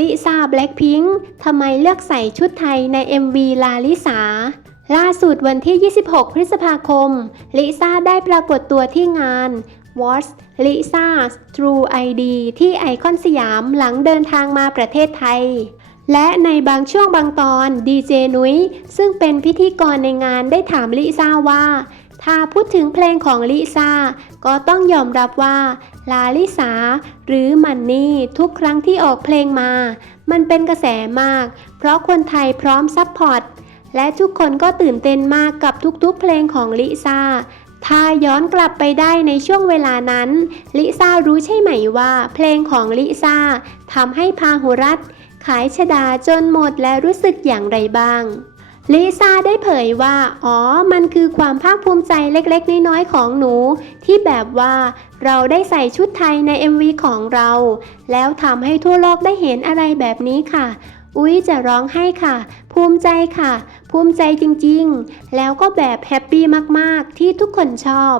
ลิซ่าแบล็ k พิงค์ทำไมเลือกใส่ชุดไทยใน MV ลาลิสาล่าสุดวันที่ 26 พฤษภาคม ลิซ่าได้ปรากฏตัวที่งาน What's Lisa's True ID ที่ไอคอนสยามหลังเดินทางมาประเทศไทย และในบางช่วงบางตอนดีเจนุ้ยซึ่งเป็นพิธีกรในงานได้ถามลิซ่าว่า ถ้าพูดถึงเพลงของลิซ่า ก็ต้องยอมรับว่า ลาลิสา หรือมันนี่ทุกครั้งที่ออกเพลงมา มันเป็นกระแสมาก เพราะคนไทยพร้อมซัพพอร์ต และทุกคนก็ตื่นเต้นมากกับทุกๆเพลงของลิซ่า ถ้าย้อนกลับไปได้ในช่วงเวลานั้น ลิซ่ารู้ใช่ไหมว่า เพลงของลิซ่าทำให้พาหุรัตขายชดาจนหมดและรู้สึกอย่างไรบ้าง ลิซาได้เผยว่า อ๋อ มันคือความภาคภูมิใจเล็กๆ น้อยๆ ของหนู ที่แบบว่าเราได้ใส่ชุดไทยใน MV ของเรา แล้วทำให้ทั่วโลกได้เห็นอะไรแบบนี้ค่ะ อุ๊ย จะร้องให้ค่ะ ภูมิใจค่ะ ภูมิใจจริงๆ แล้วก็แบบแฮปปี้มากๆ ที่ทุกคนชอบ